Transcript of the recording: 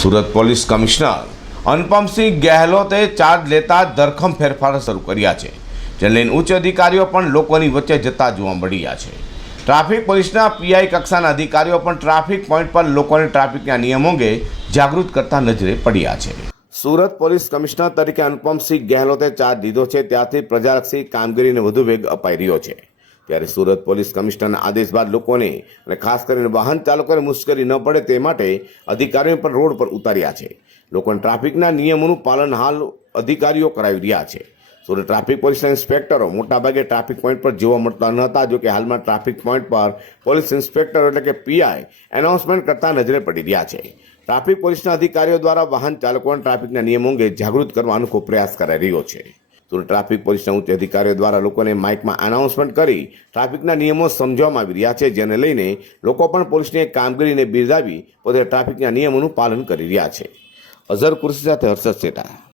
Surat police commissioner Anupamsinh ગેહલોતે charge લેતા ધરખમ ફેરફાર શરૂ કર્યા છે, જેને લઈને ઉચ્ચ અધિકારીઓ પણ લોકોની વચ્ચે જતા જોવા મળ્યા છે. ટ્રાફિક પોલીસના પીઆઈ કક્ષાના અધિકારીઓ પણ ટ્રાફિક પોઈન્ટ પર લોકોને ટ્રાફિકના નિયમો અંગે જાગૃત કરતા નજરે પડ્યા છે. સુરત પોલીસ કમિશનર તરીકે અનુપમસિંહ ગેહલોતે ચાર્જ લીધો છે ત્યારથી પ્રજારક્ષી કામગીરીને વધુ વેગ અપાઈ રહ્યો છે. ત્યારે સુરત પોલીસ કમિશનરના આદેશ બાદ લોકોને અને ખાસ કરીને વાહન ચાલકોને મુશ્કેલી ન પડે તે માટે અધિકારીઓ પણ રોડ પર ઉતાર્યા છે. લોકોને ટ્રાફિકના નિયમોનું પાલન હાલ અધિકારીઓ કરાવી રહ્યા છે. સુરત ટ્રાફિક પોલીસના ઇન્સ્પેક્ટરો મોટાભાગે ટ્રાફિક પોઈન્ટ પર જોવા મળતા ન હતા જો કે હાલમાં ટ્રાફિક પોઈન્ટ પર પોલીસ ઇન્સ્પેક્ટર એટલે કે પીઆઈ એનાઉન્સમેન્ટ કરતા નજરે પડી રહ્યા છે. ટ્રાફિક પોલીસના અધિકારીઓ દ્વારા વાહન ચાલકોને ટ્રાફિકના નિયમો અંગે જાગૃત કરવા અનોખો પ્રયાસ કરાઈ રહ્યો છે. સુરત ટ્રાફિક પોલીસના ઉચ્ચ અધિકારીઓ દ્વારા લોકોને માઇકમાં અનાઉન્સમેન્ટ કરી ટ્રાફિકના નિયમો સમજાવવામાં આવી રહ્યા છે, જેને લઈને લોકો પણ પોલીસની કામગીરીને બિરદાવી પોતે ટ્રાફિકના નિયમોનું પાલન કરી રહ્યા છે. અઝર કુર્સી સાથે હર્ષદ શેઠા